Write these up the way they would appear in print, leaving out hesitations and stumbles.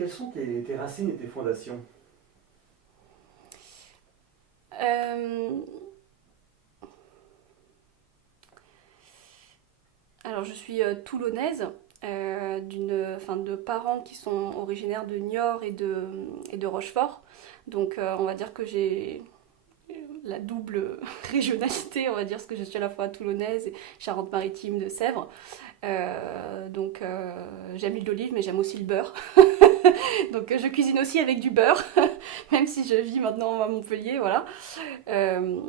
Quelles sont tes racines et tes fondations? Euh, alors, je suis toulonnaise, enfin, de parents qui sont originaires de Niort et de Rochefort. Donc, on va dire que j'ai la double régionalité, on va dire, parce que je suis à la fois toulonnaise et Charente-Maritime de Sèvres. J'aime l'huile d'olive, mais j'aime aussi le beurre. Donc, je cuisine aussi avec du beurre, même si je vis maintenant à Montpellier, voilà. Euh,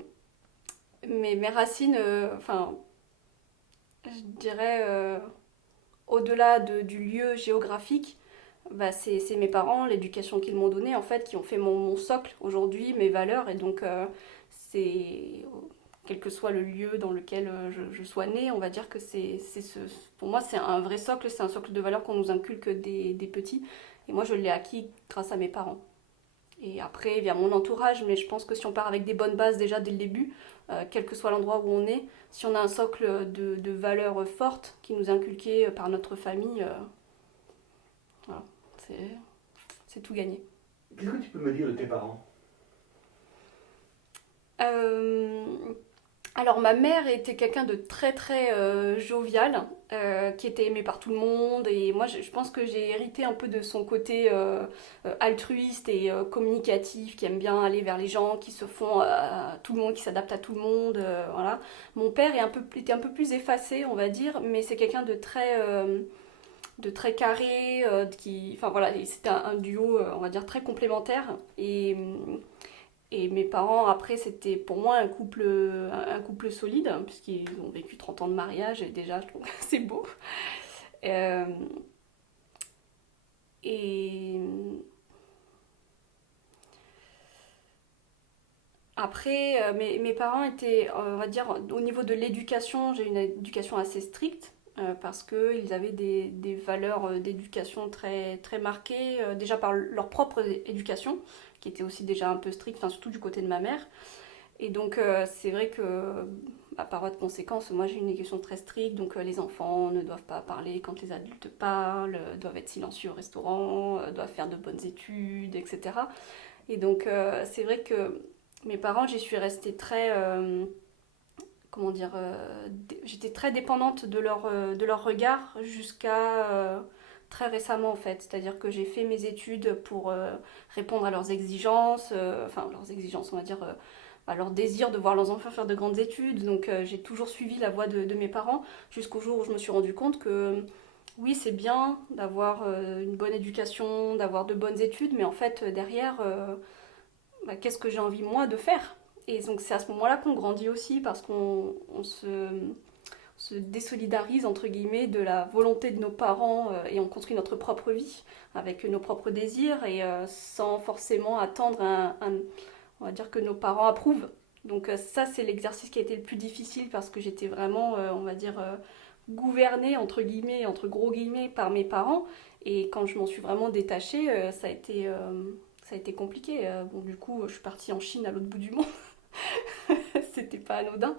mais mes racines, enfin, je dirais, au-delà du lieu géographique, bah, c'est mes parents, l'éducation qu'ils m'ont donnée, en fait, qui ont fait mon socle aujourd'hui, mes valeurs. Et donc, c'est, quel que soit le lieu dans lequel je sois née, on va dire que pour moi, c'est un vrai socle, c'est un socle de valeurs qu'on nous inculque des petits. Et moi, je l'ai acquis grâce à mes parents. Et après, via mon entourage, mais je pense que si on part avec des bonnes bases déjà dès le début, quel que soit l'endroit où on est, si on a un socle de valeurs fortes qui nous est inculqué par notre famille, voilà, c'est, c'est tout gagné. Qu'est-ce que tu peux me dire de tes parents? Euh, alors ma mère était quelqu'un de très très jovial, qui était aimé par tout le monde et moi je pense que j'ai hérité un peu de son côté altruiste et communicatif, qui aime bien aller vers les gens, qui se font à tout le monde, qui s'adapte à tout le monde, voilà. Mon père était un peu plus effacé, on va dire, mais c'est quelqu'un de très carré, enfin voilà, c'était un duo, on va dire très complémentaire et mes parents, après, c'était pour moi un couple solide, hein, puisqu'ils ont vécu 30 ans de mariage, et déjà, je trouve que c'est beau. Euh, et après, mes parents étaient, on va dire, au niveau de l'éducation, j'ai une éducation assez stricte, parce qu'ils avaient des valeurs d'éducation très, très marquées, déjà par leur propre éducation, qui était aussi déjà un peu stricte, enfin, surtout du côté de ma mère. Et donc, c'est vrai que, bah, par voie de conséquence, moi j'ai une éducation très stricte, donc les enfants ne doivent pas parler quand les adultes parlent, doivent être silencieux au restaurant, doivent faire de bonnes études, etc. Et donc, c'est vrai que mes parents, j'y suis restée très, comment dire, j'étais très dépendante de leur regard jusqu'à très récemment en fait. C'est-à-dire que j'ai fait mes études pour répondre à leurs exigences, enfin leurs exigences, on va dire, à leur désir de voir leurs enfants faire de grandes études. Donc j'ai toujours suivi la voie de mes parents jusqu'au jour où je me suis rendu compte que oui, c'est bien d'avoir une bonne éducation, d'avoir de bonnes études, mais en fait derrière, bah, qu'est-ce que j'ai envie moi de faire. Et donc c'est à ce moment-là qu'on grandit aussi parce se désolidarise entre guillemets de la volonté de nos parents et on construit notre propre vie avec nos propres désirs et sans forcément attendre on va dire que nos parents approuvent. Donc ça c'est l'exercice qui a été le plus difficile parce que j'étais vraiment on va dire gouvernée entre gros guillemets par mes parents et quand je m'en suis vraiment détachée ça a été compliqué. Bon, du coup, je suis partie en Chine à l'autre bout du monde. C'était pas anodin.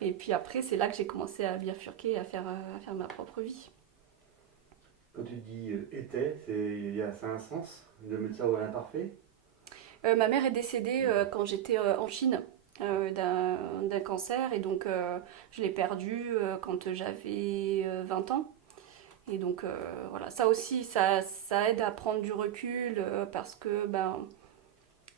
Et puis après, c'est là que j'ai commencé à bifurquer, à faire ma propre vie. Quand tu dis était, ça a un sens de médecin ou l'imparfait? Ma mère est décédée quand j'étais en Chine d'un cancer et donc je l'ai perdue quand j'avais 20 ans. Et donc voilà, ça aussi, ça aide à prendre du recul parce que ben,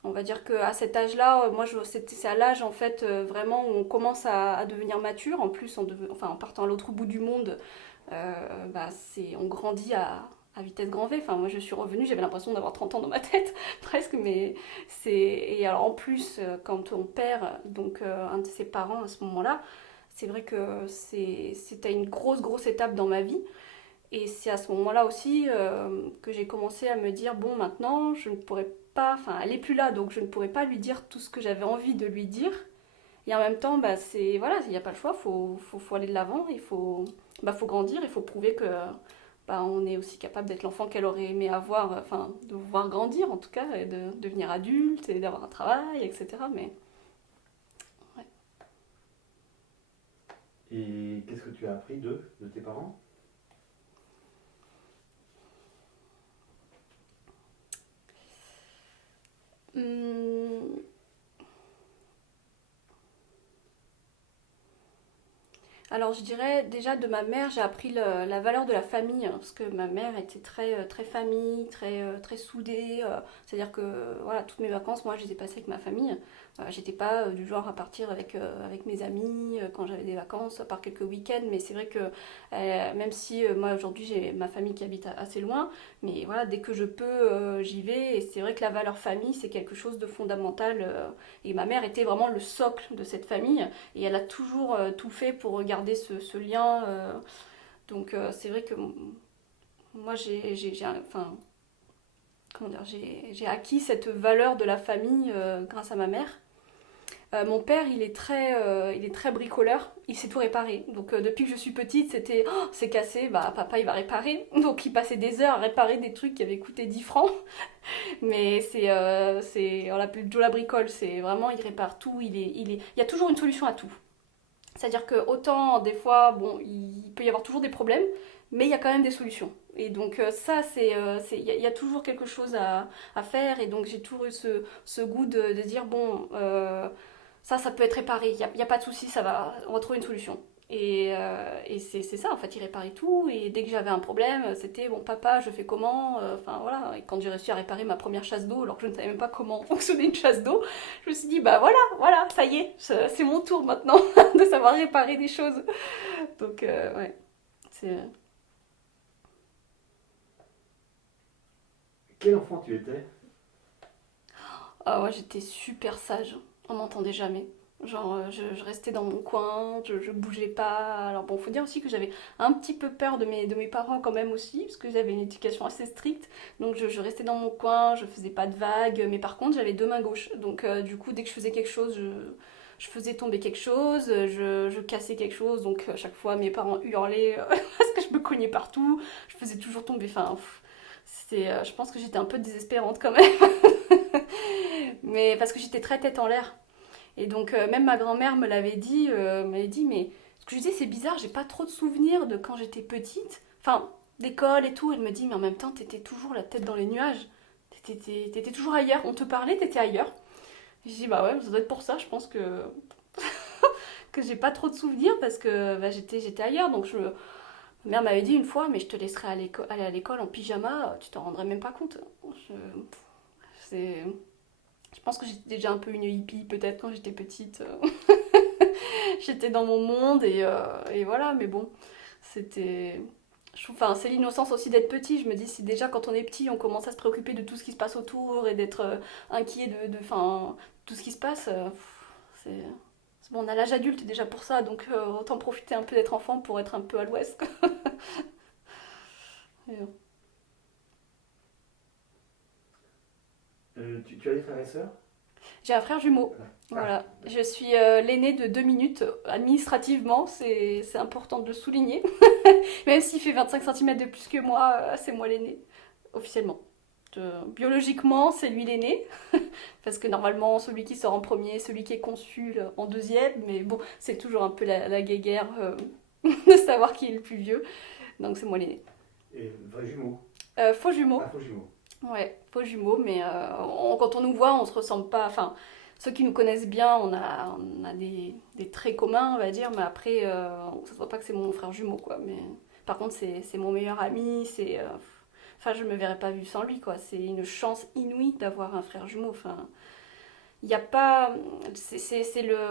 on va dire qu'à cet âge-là, c'est à l'âge en fait vraiment où on commence à devenir mature. En plus, enfin, en partant à l'autre bout du monde, bah, on grandit à vitesse grand V. Enfin, moi, je suis revenue, j'avais l'impression d'avoir 30 ans dans ma tête, presque. Mais et alors en plus, quand on perd donc un de ses parents à ce moment-là, c'est vrai que c'était une grosse étape dans ma vie. Et c'est à ce moment-là aussi que j'ai commencé à me dire, bon, maintenant, je ne pourrais pas, enfin, elle est plus là, donc je ne pourrais pas lui dire tout ce que j'avais envie de lui dire. Et en même temps, bah, voilà, il n'y a pas le choix, faut aller de l'avant, faut grandir, il faut prouver que bah, on est aussi capable d'être l'enfant qu'elle aurait aimé avoir, enfin, de voir grandir en tout cas, et de devenir adulte, et d'avoir un travail, etc. Mais ouais. Et qu'est-ce que tu as appris de tes parents? Alors je dirais déjà de ma mère, j'ai appris la valeur de la famille, hein, parce que ma mère était très famille, très soudée. C'est-à-dire que voilà, toutes mes vacances, moi je les ai passées avec ma famille. J'étais pas du genre à partir avec mes amis quand j'avais des vacances, à part quelques week-ends, mais c'est vrai que même si moi aujourd'hui j'ai ma famille qui habite assez loin, mais voilà, dès que je peux, j'y vais. Et c'est vrai que la valeur famille, c'est quelque chose de fondamental. Et ma mère était vraiment le socle de cette famille. Et elle a toujours tout fait pour garder ce lien. Donc c'est vrai que moi enfin, comment dire, j'ai acquis cette valeur de la famille grâce à ma mère. Mon père, il est très bricoleur, il sait tout réparer. Donc depuis que je suis petite, c'était oh, c'est cassé, bah papa il va réparer. Donc il passait des heures à réparer des trucs qui avaient coûté 10 francs. Mais on l'appelle Joe la bricole, c'est vraiment il répare tout, il y a toujours une solution à tout. C'est-à-dire que autant des fois, bon, il peut y avoir toujours des problèmes, mais il y a quand même des solutions. Et donc ça, il y a toujours quelque chose à faire. Et donc j'ai toujours eu ce goût de dire, bon, ça peut être réparé, y a pas de souci, on va trouver une solution. Et c'est ça, en fait, il réparait tout. Et dès que j'avais un problème, c'était, bon, papa, je fais comment. Enfin voilà. Et quand j'ai réussi à réparer ma première chasse d'eau, alors que je ne savais même pas comment fonctionnait une chasse d'eau, je me suis dit, bah voilà, ça y est, c'est mon tour maintenant de savoir réparer des choses. Donc, ouais, c'est. Quel enfant tu étais? Ah ouais, j'étais super sage. On m'entendait jamais. Genre, je restais dans mon coin, je bougeais pas. Alors bon, faut dire aussi que j'avais un petit peu peur de mes parents quand même aussi, parce que j'avais une éducation assez stricte. Donc je restais dans mon coin, je faisais pas de vagues. Mais par contre, j'avais deux mains gauches. Donc du coup, dès que je faisais quelque chose, je faisais tomber quelque chose, je cassais quelque chose. Donc à chaque fois, mes parents hurlaient parce que je me cognais partout. Je faisais toujours tomber. Enfin, je pense que j'étais un peu désespérante quand même. Mais parce que j'étais très tête en l'air. Et donc même ma grand-mère m'avait dit, mais ce que je disais c'est bizarre, j'ai pas trop de souvenirs de quand j'étais petite, enfin d'école et tout. Elle me dit mais en même temps t'étais toujours la tête dans les nuages, t'étais toujours ailleurs, on te parlait, t'étais ailleurs. Je dis bah ouais, ça doit être pour ça, je pense que j'ai pas trop de souvenirs parce que bah, j'étais ailleurs. Donc ma mère m'avait dit une fois mais je te laisserai aller à l'école en pyjama, tu t'en rendrais même pas compte. Je, c'est je pense que j'étais déjà un peu une hippie peut-être quand j'étais petite. J'étais dans mon monde et voilà, mais bon, c'était. Enfin, c'est l'innocence aussi d'être petit. Je me dis, si déjà quand on est petit, on commence à se préoccuper de tout ce qui se passe autour et d'être inquiet enfin, tout ce qui se passe, c'est. Bon, on a l'âge adulte déjà pour ça, donc autant profiter un peu d'être enfant pour être un peu à l'ouest. Tu as des frères et sœurs? J'ai un frère jumeau. Ah, Voilà, je suis l'aîné de 2 minutes. Administrativement, c'est important de le souligner. Même s'il fait 25 centimètres de plus que moi, c'est moi l'aîné, officiellement. Biologiquement, c'est lui l'aîné, parce que normalement, celui qui sort en premier, celui qui est conçu en deuxième, mais bon, c'est toujours un peu la guéguerre de savoir qui est le plus vieux, donc c'est moi l'aîné. et vrais jumeaux. Faux jumeau, Ah, faux jumeaux. ouais, faux jumeau, mais quand on nous voit, on se ressemble pas, enfin, ceux qui nous connaissent bien, on a des traits communs, on va dire, mais après, ça se voit pas que c'est mon frère jumeau, quoi, mais par contre, c'est mon meilleur ami, enfin, je me verrais pas vivre sans lui, quoi. C'est une chance inouïe d'avoir un frère jumeau. Enfin, il n'y a pas.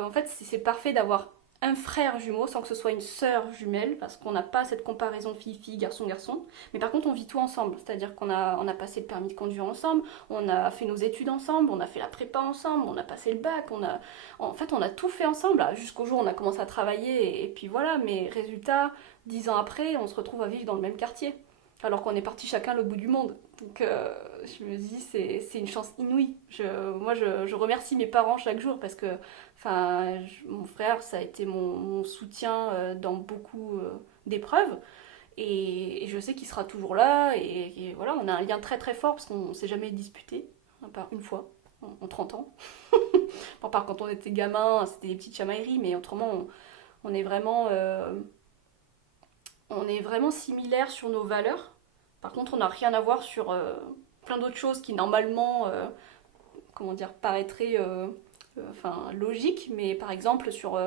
En fait, c'est parfait d'avoir un frère jumeau sans que ce soit une sœur jumelle, parce qu'on n'a pas cette comparaison fille-fille, garçon-garçon. Mais par contre, on vit tout ensemble. C'est-à-dire on a passé le permis de conduire ensemble, on a fait nos études ensemble, on a fait la prépa ensemble, on a passé le bac, en fait, on a tout fait ensemble, là, jusqu'au jour où on a commencé à travailler, et puis voilà. Mais résultat, 10 ans après, on se retrouve à vivre dans le même quartier alors qu'on est parti chacun à l'autre bout du monde. Donc je me dis, c'est une chance inouïe. Moi, je remercie mes parents chaque jour parce que enfin, mon frère, ça a été mon soutien dans beaucoup d'épreuves. Et je sais qu'il sera toujours là. Et voilà, on a un lien très très fort parce qu'on ne s'est jamais disputé, à part une fois, en 30 ans. À part quand on était gamin, c'était des petites chamailleries, mais autrement, on est vraiment similaires sur nos valeurs. Par contre, on n'a rien à voir sur plein d'autres choses qui normalement, comment dire, paraîtraient enfin, logiques. Mais par exemple, sur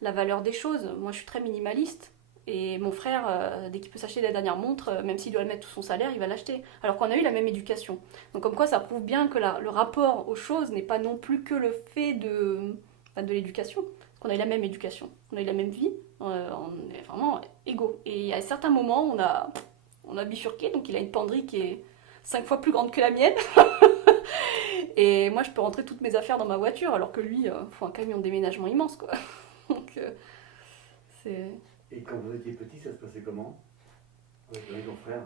la valeur des choses. Moi, je suis très minimaliste. Et mon frère, dès qu'il peut s'acheter la dernière montre, même s'il doit le mettre tout son salaire, il va l'acheter. Alors qu'on a eu la même éducation. Donc comme quoi, ça prouve bien que le rapport aux choses n'est pas non plus que le fait enfin, de l'éducation. Parce qu'on a eu la même éducation, on a eu la même vie, on est vraiment égaux. Et à certains moments, on a bifurqué, donc il a une penderie qui est 5 fois plus grande que la mienne. Et moi, je peux rentrer toutes mes affaires dans ma voiture, alors que lui, il faut un camion de déménagement immense, quoi. Donc, c'est... Et quand vous étiez petit, ça se passait comment avec ton frère?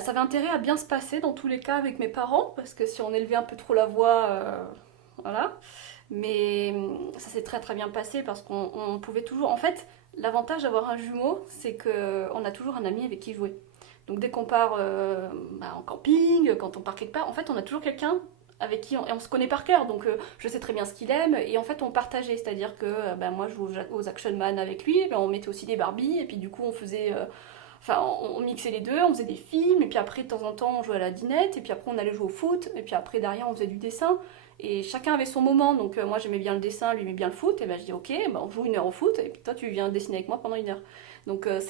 Ça avait intérêt à bien se passer dans tous les cas avec mes parents, parce que si on élevait un peu trop la voix, voilà. Mais ça s'est très très bien passé parce qu'on pouvait toujours. En fait, l'avantage d'avoir un jumeau, c'est qu'on a toujours un ami avec qui jouer. Donc dès qu'on part en camping, quand on part quelque part, en fait, on a toujours quelqu'un avec qui et on se connaît par cœur. Donc je sais très bien ce qu'il aime et en fait on partageait. C'est-à-dire que moi je joue aux Action Man avec lui, et on mettait aussi des Barbie et puis du coup on faisait. Enfin, on mixait les deux, on faisait des films, et puis après, de temps en temps, on jouait à la dinette, et puis après, on allait jouer au foot, et puis après, derrière, on faisait du dessin. Et chacun avait son moment, donc moi j'aimais bien le dessin, lui aimait bien le foot, et ben je dis ok, ben, on joue 1 heure au foot, et puis toi tu viens dessiner avec moi pendant 1 heure. Donc on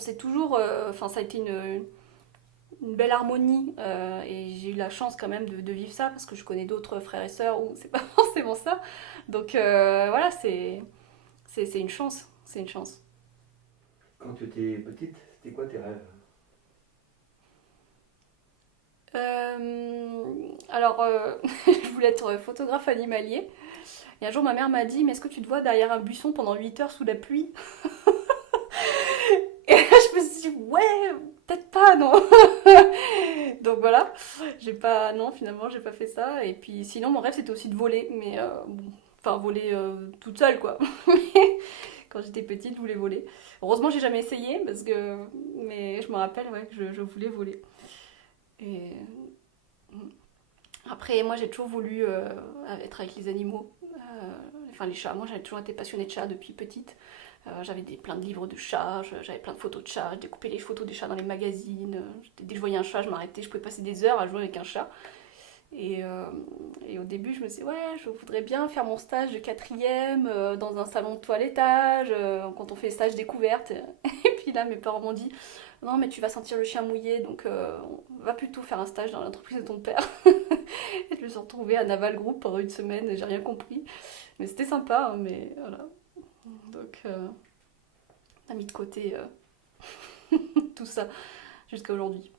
s'est toujours, enfin ça a été une belle harmonie, et j'ai eu la chance quand même de vivre ça, parce que je connais d'autres frères et sœurs où c'est pas forcément ça. Donc voilà, c'est une chance, c'est une chance. Quand tu étais petite, c'était quoi tes rêves? Alors, je voulais être photographe animalier. Et un jour, ma mère m'a dit, mais est-ce que tu te vois derrière un buisson pendant 8 heures sous la pluie? Et là, je me suis dit, ouais, peut-être pas, non. Donc voilà, j'ai pas, non, finalement, j'ai pas fait ça. Et puis sinon, mon rêve, c'était aussi de voler. Mais bon, enfin, voler toute seule, quoi. Quand j'étais petite, je voulais voler. Heureusement, j'ai jamais essayé, mais je me rappelle, ouais, que je voulais voler. Et après, moi, j'ai toujours voulu être avec les animaux, enfin les chats. Moi, j'avais toujours été passionnée de chats depuis petite. J'avais plein de livres de chats, j'avais plein de photos de chats, je découpais les photos des chats dans les magazines. Dès que je voyais un chat, je m'arrêtais, je pouvais passer des heures à jouer avec un chat. Et au début, je me disais, ouais, je voudrais bien faire mon stage de quatrième dans un salon de toilettage, quand on fait les stages découvertes. Et puis là, mes parents m'ont dit, non, mais tu vas sentir le chien mouillé, donc on va plutôt faire un stage dans l'entreprise de ton père. Et je me suis retrouvée à Naval Group pendant 1 semaine et j'ai rien compris. Mais c'était sympa, hein, mais voilà. Donc, on a mis de côté tout ça jusqu'à aujourd'hui.